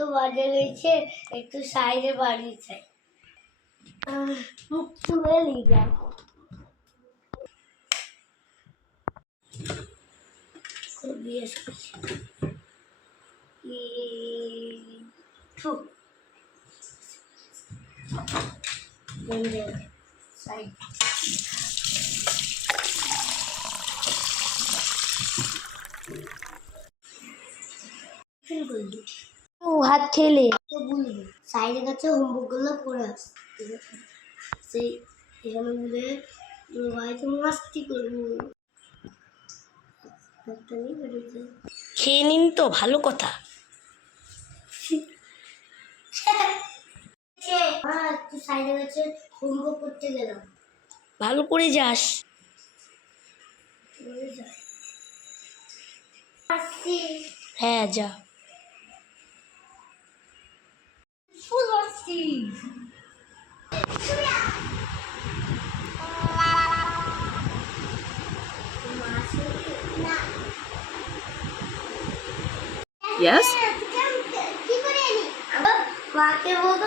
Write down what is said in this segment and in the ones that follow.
তো বাজে গেছে, একটু সাইডে বাড়ি চাই। মুখ চুয়ে নিয়ে যাও। বিয়ে সাইড হাত খেলে বলবি সাইডে কাছে হোমওয়ার্ক গুলো করে আস। সেই এখানে বলে বাড়িতে মাস্তি করবো। খেয়ে নিন তো, ভালো কথা। সাইডে কাছে হোমওয়ার্ক করতে গেলাম। ভালো করে যাস। হ্যাঁ যা। Yes? মাকে বলতো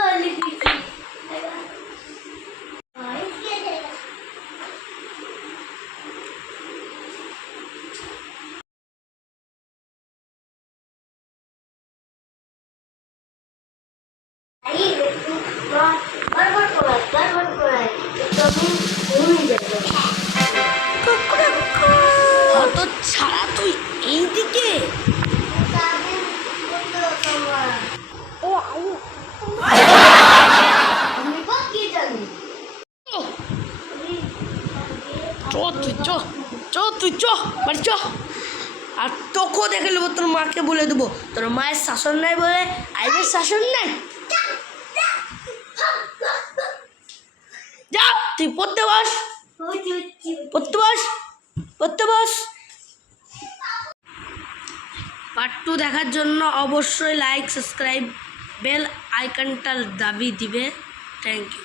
ছাড়া তুই এইদিকে বাড়ি চ। আর তোকেও দেখে নেবো, তোর মাকে বলে দেবো তোর মায়ের শাসন নাই বলে আইনের শাসন নাই। যা তুই পড়তে বস, পড়তে বস, পড়তে বস। পার্ট 2 দেখার জন্য অবশ্যই লাইক, সাবস্ক্রাইব, বেল আইকনটা দাবি দিবে। Thank you.